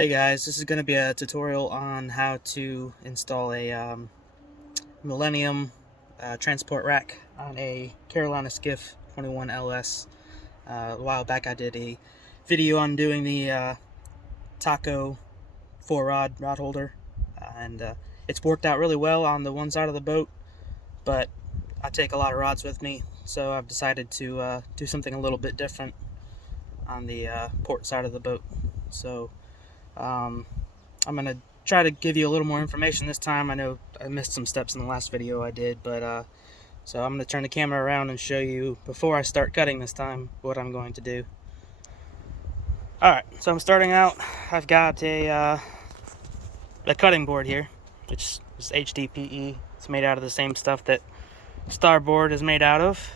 Hey guys, this is going to be a tutorial on how to install a Millennium transport rack on a Carolina Skiff 21 LS. A while back I did a video on doing the Taco 4-rod rod holder, and it's worked out really well on the one side of the boat, but I take a lot of rods with me, so I've decided to do something a little bit different on the port side of the boat. So I'm going to try to give you a little more information this time. I know I missed some steps in the last video I did, but so I'm going to turn the camera around and show you, before I start cutting this time, what I'm going to do. Alright, so I'm starting out. I've got a cutting board here, which is HDPE. It's made out of the same stuff that Starboard is made out of.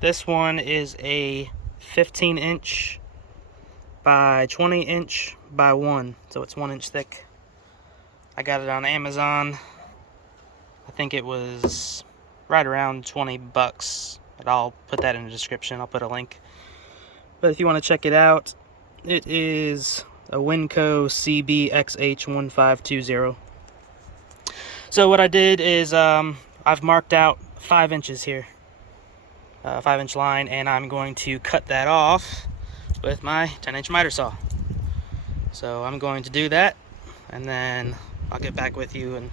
This one is a 15-inch by 20-inch by 1, so it's 1 inch thick. I got it on Amazon. I think it was right around 20 bucks, but I'll put that in the description. I'll put a link. But if you want to check it out, it is a Winco CBXH1520. So what I did is I've marked out 5 inches here, 5-inch line, and I'm going to cut that off with my 10-inch miter saw. So I'm going to do that, and then I'll get back with you and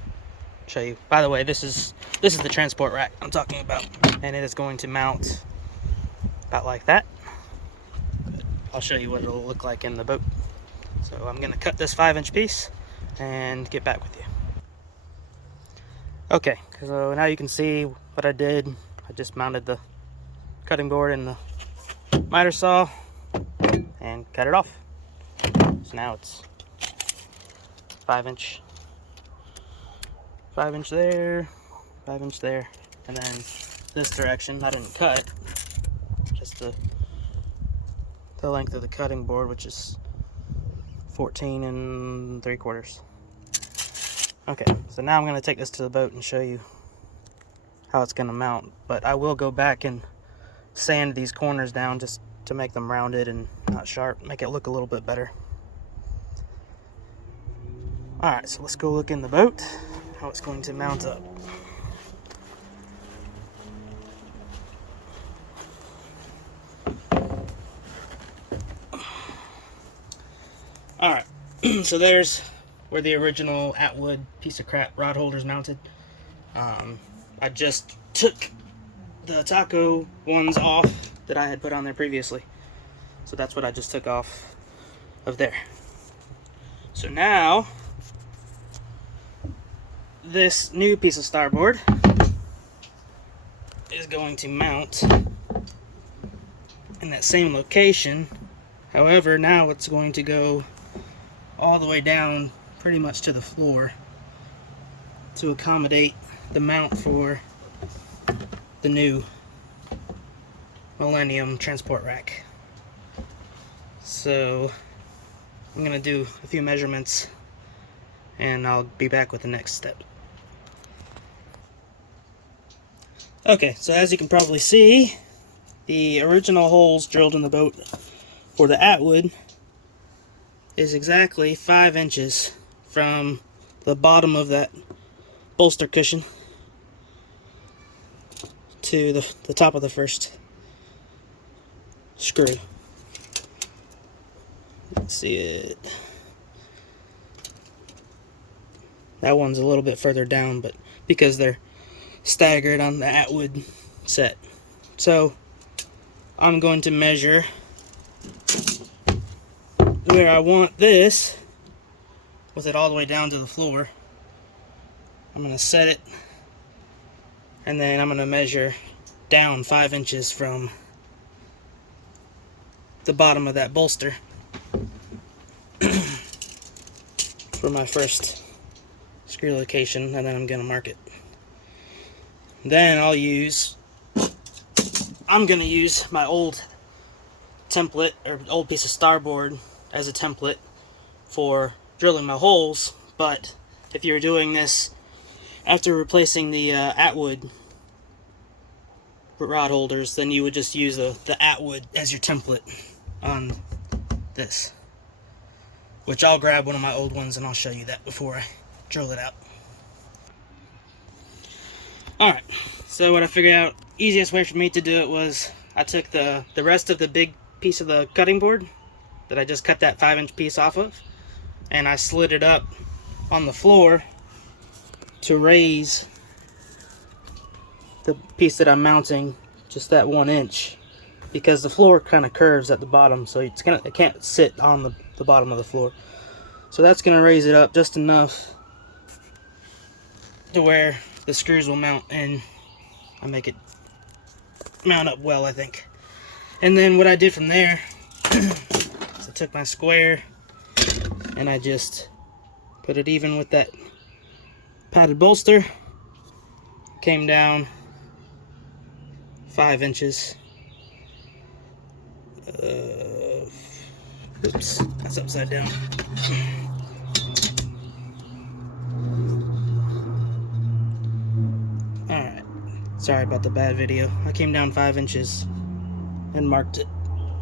show you. By the way, this is the transport rack I'm talking about, and it is going to mount about like that. I'll show you what it'll look like in the boat. So I'm going to cut this 5-inch piece and get back with you. Okay, so now you can see what I did. I just mounted the cutting board in the miter saw and cut it off. So now it's 5-inch, 5-inch there, 5-inch there, and then this direction I didn't cut, just the length of the cutting board, which is 14 3/4. Okay, so now I'm going to take this to the boat and show you how it's going to mount, but I will go back and sand these corners down just to make them rounded and not sharp, make it look a little bit better. Alright, so let's go look in the boat, how it's going to mount up. Alright, so there's where the original Atwood piece of crap rod holder's mounted. I just took the Taco ones off that I had put on there previously. So that's what I just took off of there. So now, this new piece of starboard is going to mount in that same location. However, now it's going to go all the way down pretty much to the floor to accommodate the mount for the new Millennium transport rack. So I'm going to do a few measurements and I'll be back with the next step. Okay, so as you can probably see, the original holes drilled in the boat for the Atwood is exactly 5 inches from the bottom of that bolster cushion to the top of the first screw. Let's see it. That one's a little bit further down, but because they're staggered on the Atwood set. So I'm going to measure where I want this with it all the way down to the floor. I'm going to set it, and then I'm going to measure down 5 inches from the bottom of that bolster for my first screw location, and then I'm going to mark it. Then I'm going to use my old template, or old piece of starboard, as a template for drilling my holes. But if you're doing this after replacing the Atwood rod holders, then you would just use the Atwood as your template on this. which I'll grab one of my old ones and I'll show you that before I drill it out. Alright, so what I figured out, easiest way for me to do it was I took the rest of the big piece of the cutting board that I just cut that 5-inch piece off of, and I slid it up on the floor to raise the piece that I'm mounting just that 1 inch, because the floor kind of curves at the bottom, so it can't sit on the bottom of the floor. So that's going to raise it up just enough to where the screws will mount, and I make it mount up well, I think. And then what I did from there is I took my square and I just put it even with that padded bolster, came down 5 inches. Oops, that's upside down. Alright, sorry about the bad video. I came down 5 inches and marked it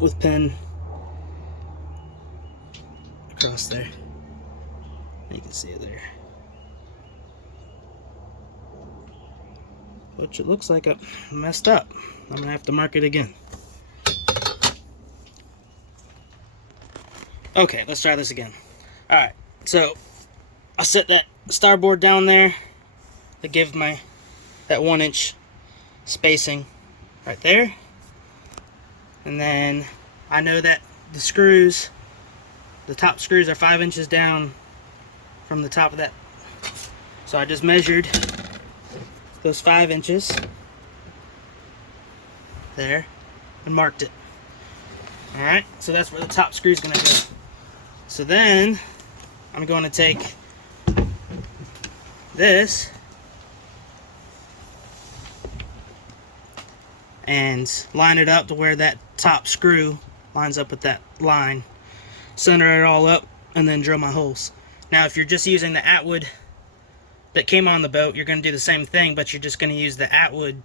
with pen across there. You can see it there. Which it looks like I messed up. I'm gonna have to mark it again. Okay, let's try this again. Alright, so I'll set that starboard down there to give that 1 inch spacing right there. And then I know that the top screws are 5 inches down from the top of that. So I just measured those 5 inches there and marked it. Alright, so that's where the top screw is going to go. So then I'm going to take this and line it up to where that top screw lines up with that line, center it all up, and then drill my holes. Now if you're just using the Atwood that came on the boat, you're going to do the same thing, but you're just going to use the Atwood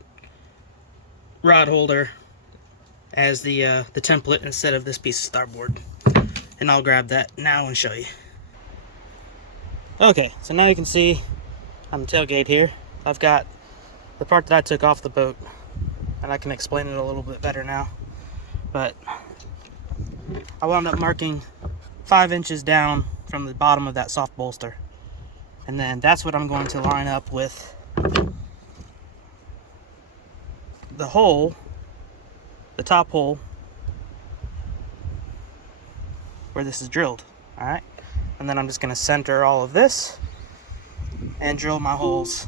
rod holder as the template instead of this piece of starboard. And I'll grab that now and show you. Okay, so now you can see on the tailgate here, I've got the part that I took off the boat, and I can explain it a little bit better now. But I wound up marking 5 inches down from the bottom of that soft bolster. And then that's what I'm going to line up with the hole, the top hole, where this is drilled. Alright, and then I'm just going to center all of this and drill my holes.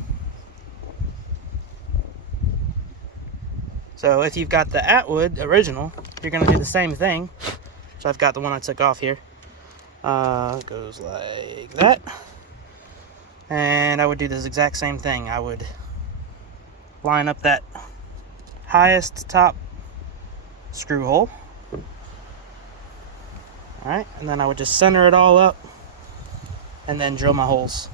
So if you've got the Atwood original, you're going to do the same thing. So I've got the one I took off here. It goes like that. And I would do this exact same thing. I would line up that highest top screw hole. Alright, and then I would just center it all up and then drill my holes.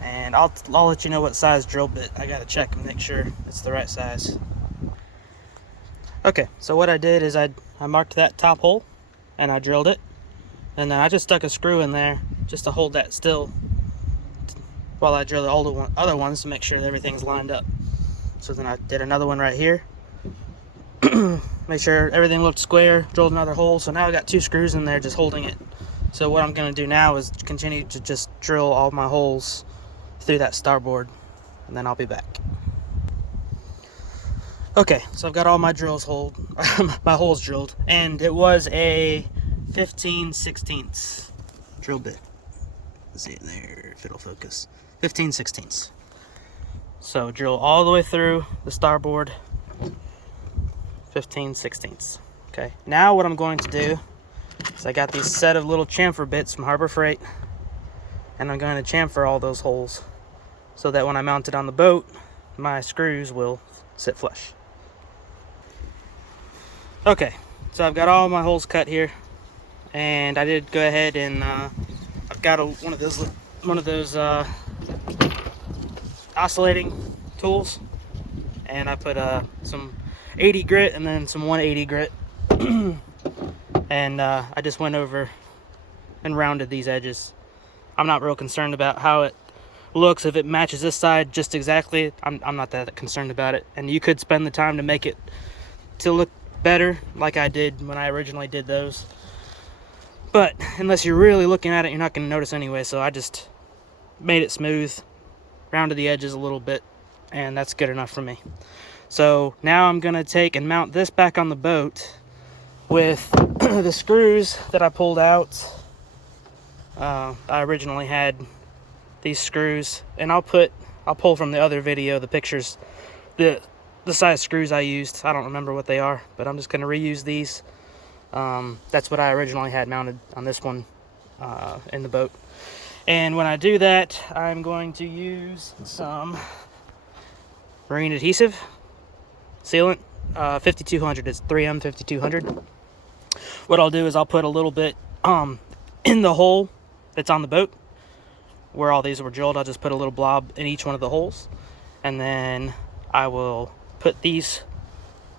And I'll let you know what size drill bit. I gotta check and make sure it's the right size. Okay, so what I did is I marked that top hole and I drilled it. And then I just stuck a screw in there just to hold that still while I drill the other ones to make sure that everything's lined up. So then I did another one right here. Make sure everything looked square, drilled another hole. So now I got 2 screws in there just holding it. So what I'm going to do now is continue to just drill all my holes through that starboard, and then I'll be back. Okay, so I've got all my my holes drilled, and it was a 15/16 drill bit. Let's see it there, if it'll focus. 15/16. So drill all the way through the starboard, 15/16. Okay, now what I'm going to do is I got these set of little chamfer bits from Harbor Freight, and I'm going to chamfer all those holes so that when I mount it on the boat, my screws will sit flush. Okay, so I've got all my holes cut here, and I did go ahead and I've got one of those oscillating tools, and I put some 80 grit and then some 180 grit, and I just went over and rounded these edges. I'm not real concerned about how it looks. If it matches this side just exactly, I'm not that concerned about it. And you could spend the time to make it to look better like I did when I originally did those. But unless you're really looking at it, you're not going to notice anyway. So I just made it smooth, rounded the edges a little bit, and that's good enough for me. So now I'm going to take and mount this back on the boat with the screws that I pulled out. I originally had these screws, and I'll pull from the other video the pictures, the size screws I used. I don't remember what they are, but I'm just going to reuse these. That's what I originally had mounted on this one in the boat. And when I do that, I'm going to use some marine adhesive sealant, 5200. It's 3M 5200. What I'll do is I'll put a little bit in the hole that's on the boat where all these were drilled. I'll just put a little blob in each one of the holes, and then I will put these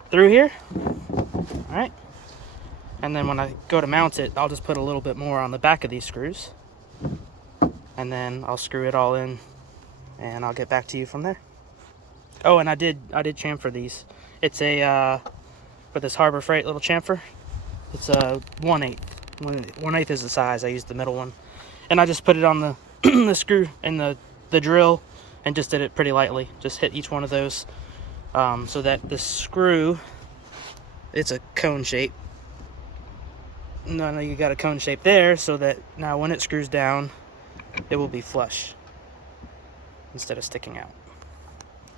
through here. All right. And then when I go to mount it, I'll just put a little bit more on the back of these screws. And then I'll screw it all in, and I'll get back to you from there. Oh, and I did chamfer these. It's a, for this Harbor Freight little chamfer, it's a 1/8. 1/8 is the size. I used the middle one. And I just put it on the, the screw and the drill, and just did it pretty lightly. Just hit each one of those so that the screw, it's a cone shape. No, you got a cone shape there, so that now when it screws down, it will be flush instead of sticking out.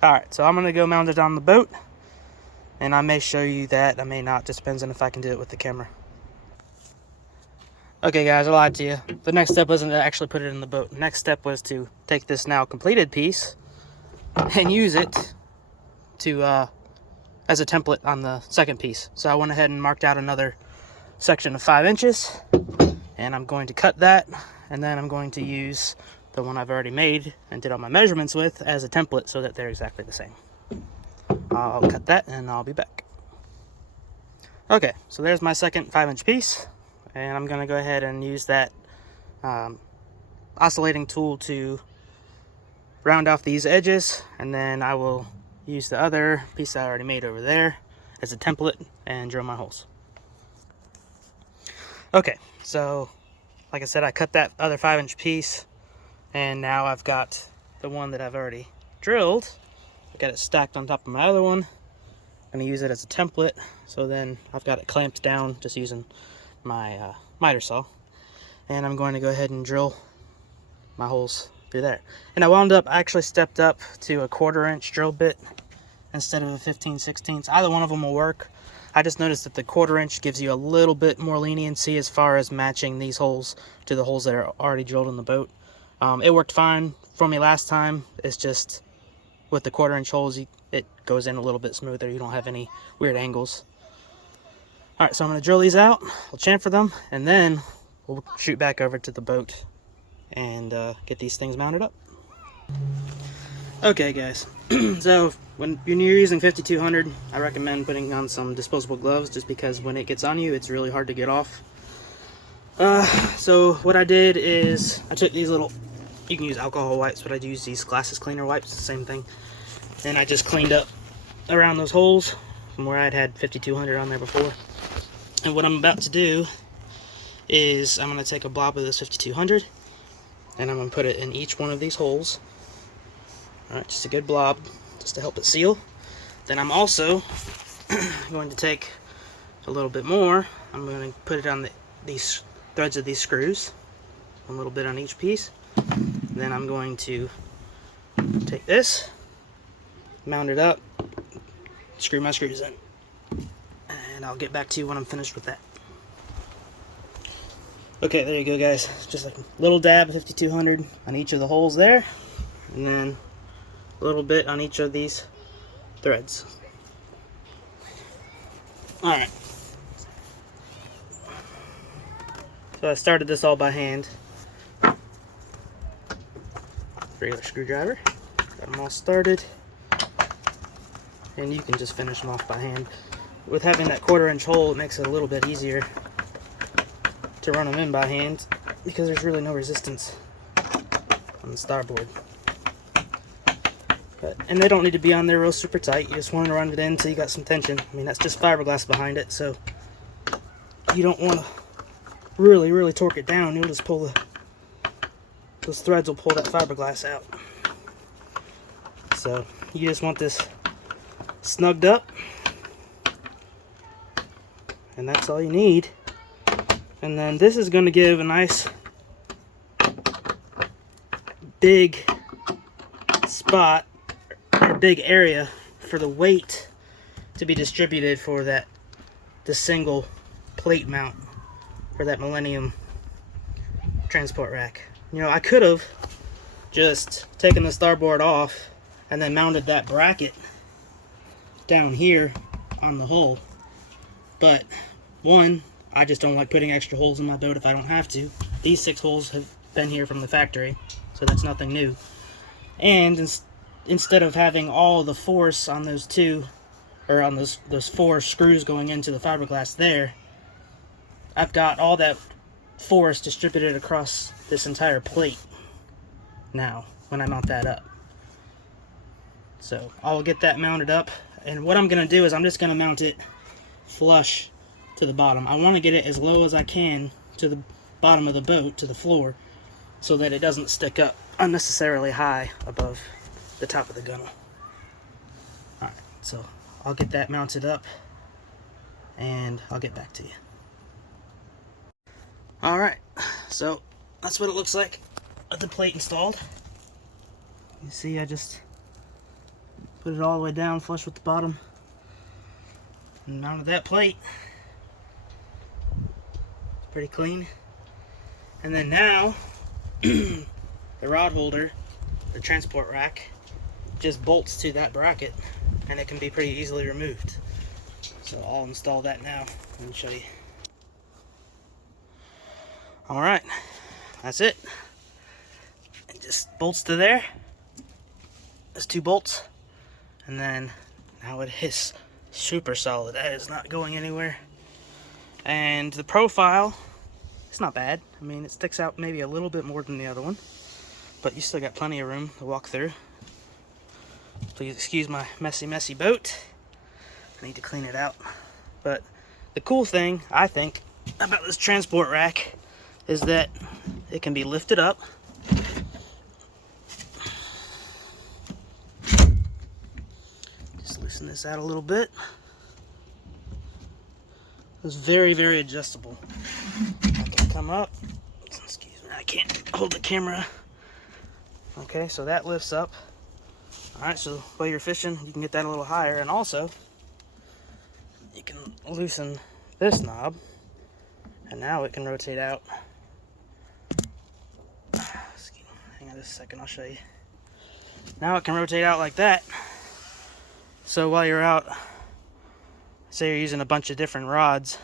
Alright, so I'm going to go mount it on the boat, and I may show you that, I may not, just depends on if I can do it with the camera. Okay guys, I lied to you. The next step wasn't to actually put it in the boat. The next step was to take this now completed piece and use it to as a template on the second piece. So I went ahead and marked out another section of 5 inches, and I'm going to cut that, and then I'm going to use the one I've already made and did all my measurements with as a template so that they're exactly the same. I'll cut that and I'll be back. Okay, so there's my second 5-inch piece, and I'm going to go ahead and use that oscillating tool to round off these edges, and then I will use the other piece I already made over there as a template and drill my holes. Okay, so like I said, I cut that other 5-inch piece, and now I've got the one that I've already drilled. I got it stacked on top of my other one. I'm going to use it as a template, so then I've got it clamped down just using my miter saw. And I'm going to go ahead and drill my holes through there. And I actually stepped up to a 1/4 inch drill bit instead of a 15/16. Either one of them will work. I just noticed that the 1/4 inch gives you a little bit more leniency as far as matching these holes to the holes that are already drilled in the boat. It worked fine for me last time. It's just with the 1/4 inch holes, it goes in a little bit smoother. You don't have any weird angles. Alright, so I'm going to drill these out. I'll chamfer them, and then we'll shoot back over to the boat and get these things mounted up. Okay guys, so when you're using 5200, I recommend putting on some disposable gloves, just because when it gets on you, it's really hard to get off. So what I did is I took these little, you can use alcohol wipes, but I use these glasses cleaner wipes, the same thing. And I just cleaned up around those holes from where I'd had 5200 on there before. And what I'm about to do is I'm going to take a blob of this 5200, and I'm going to put it in each one of these holes. Alright, just a good blob, just to help it seal. Then I'm also going to take a little bit more. I'm going to put it on these threads of these screws, a little bit on each piece. Then I'm going to take this, mount it up, screw my screws in, and I'll get back to you when I'm finished with that. Okay, there you go guys, just like a little dab of 5200 on each of the holes there, and then a little bit on each of these threads. Alright, so I started this all by hand. Regular screwdriver, got them all started, and you can just finish them off by hand. With having that 1/4 inch hole, it makes it a little bit easier to run them in by hand. because there's really no resistance on the starboard. And they don't need to be on there real super tight. You just want to run it in until you got some tension. I mean, that's just fiberglass behind it, so you don't want to really torque it down. You'll just pull those threads will pull that fiberglass out. So you just want this snugged up, and that's all you need. And then this is going to give a nice big spot or big area for the weight to be distributed for the single plate mount for that Millennium transport rack. You know, I could have just taken the starboard off and then mounted that bracket down here on the hull, but one, I just don't like putting extra holes in my boat if I don't have to. These 6 holes have been here from the factory, so that's nothing new. And instead of having all the force on those on those 4 screws going into the fiberglass there, I've got all that force distributed across this entire plate now when I mount that up. So I'll get that mounted up, and what I'm going to do is I'm just going to mount it flush to the bottom. I want to get it as low as I can to the bottom of the boat, to the floor, so that it doesn't stick up unnecessarily high above the top of the gunnel. Alright, so I'll get that mounted up and I'll get back to you. Alright, so that's what it looks like with the plate installed. You see, I just put it all the way down flush with the bottom and mounted that plate. It's pretty clean. And then now the rod holder, the transport rack, just bolts to that bracket, and it can be pretty easily removed. So I'll install that now and show you. Alright, that's it. It just bolts to there. There's 2 bolts. And then now it is super solid. That is not going anywhere. And the profile, it's not bad. I mean, it sticks out maybe a little bit more than the other one, but you still got plenty of room to walk through. Please excuse my messy boat. I need to clean it out. But the cool thing, I think, about this transport rack is that it can be lifted up. Just loosen this out a little bit. It's very adjustable. I can come up. Excuse me, I can't hold the camera. Okay, so that lifts up. Alright, so while you're fishing, you can get that a little higher, and also you can loosen this knob, and now it can rotate out. Hang on just a second, I'll show you. Now it can rotate out like that. So while you're out, say you're using a bunch of different rods,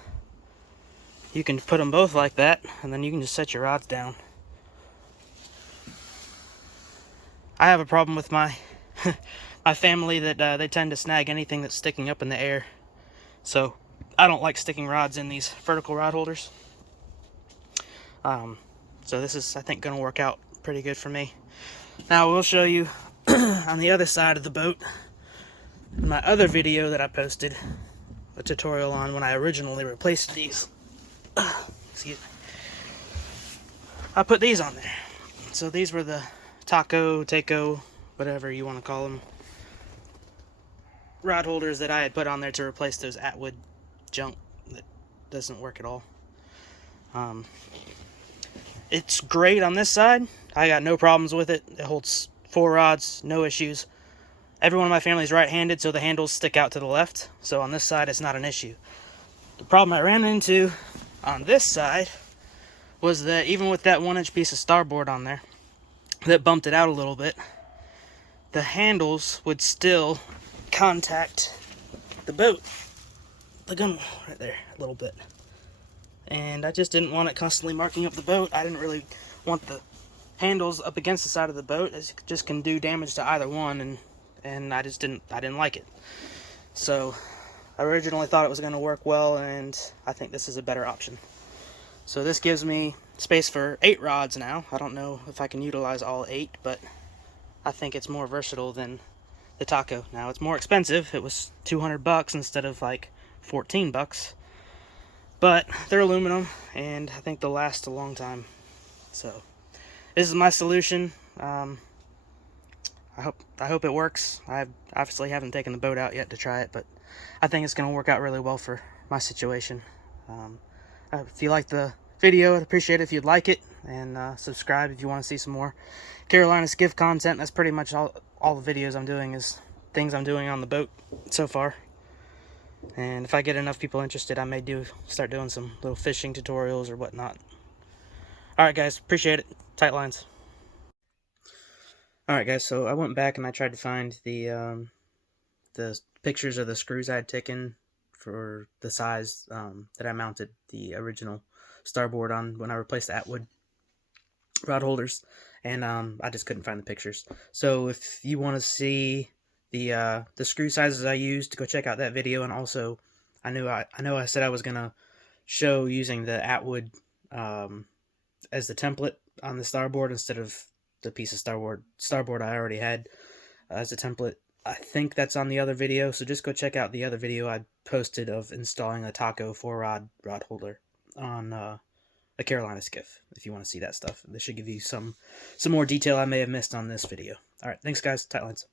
you can put them both like that, and then you can just set your rods down. I have a problem with my my family that they tend to snag anything that's sticking up in the air. So I don't like sticking rods in these vertical rod holders. So this is, I think, going to work out pretty good for me. Now we'll show you on the other side of the boat, in my other video that I posted a tutorial on when I originally replaced these. Excuse me. I put these on there. So these were the Taco, whatever you want to call them, rod holders that I had put on there to replace those Atwood junk that doesn't work at all. It's great on this side. I got no problems with it. It holds 4 rods, no issues. Everyone in my family is right-handed, so the handles stick out to the left. So on this side, it's not an issue. The problem I ran into on this side was that even with that 1-inch piece of starboard on there that bumped it out a little bit, the handles would still contact the boat, the gun right there, a little bit. And I just didn't want it constantly marking up the boat. I didn't really want the handles up against the side of the boat, as it just can do damage to either one, and I didn't like it. So I originally thought it was going to work well, and I think this is a better option. So this gives me space for 8 rods now. I don't know if I can utilize all 8, but I think it's more versatile than the Taco. Now, it's more expensive. It was $200 instead of like $14, but they're aluminum, and I think they'll last a long time. So this is my solution. I hope it works. I obviously haven't taken the boat out yet to try it, but I think it's going to work out really well for my situation. If you like the video, I'd appreciate it if you'd like it, and subscribe if you want to see some more Carolina Skiff content. That's pretty much all the videos I'm doing is things I'm doing on the boat so far. And if I get enough people interested, I may start doing some little fishing tutorials or whatnot. Alright guys, appreciate it. Tight lines. Alright guys, so I went back and I tried to find the pictures of the screws I had taken for the size that I mounted the original starboard on when I replaced the Atwood rod holders, and I just couldn't find the pictures. So if you want to see the screw sizes I used, go check out that video. And also, I know I said I was gonna show using the Atwood as the template on the starboard instead of the piece of starboard I already had as a template. I think that's on the other video, so just go check out the other video I posted of installing a Taco 4-rod rod holder on a Carolina Skiff, if you want to see that stuff. This should give you some more detail I may have missed on this video. Alright, thanks guys, tight lines.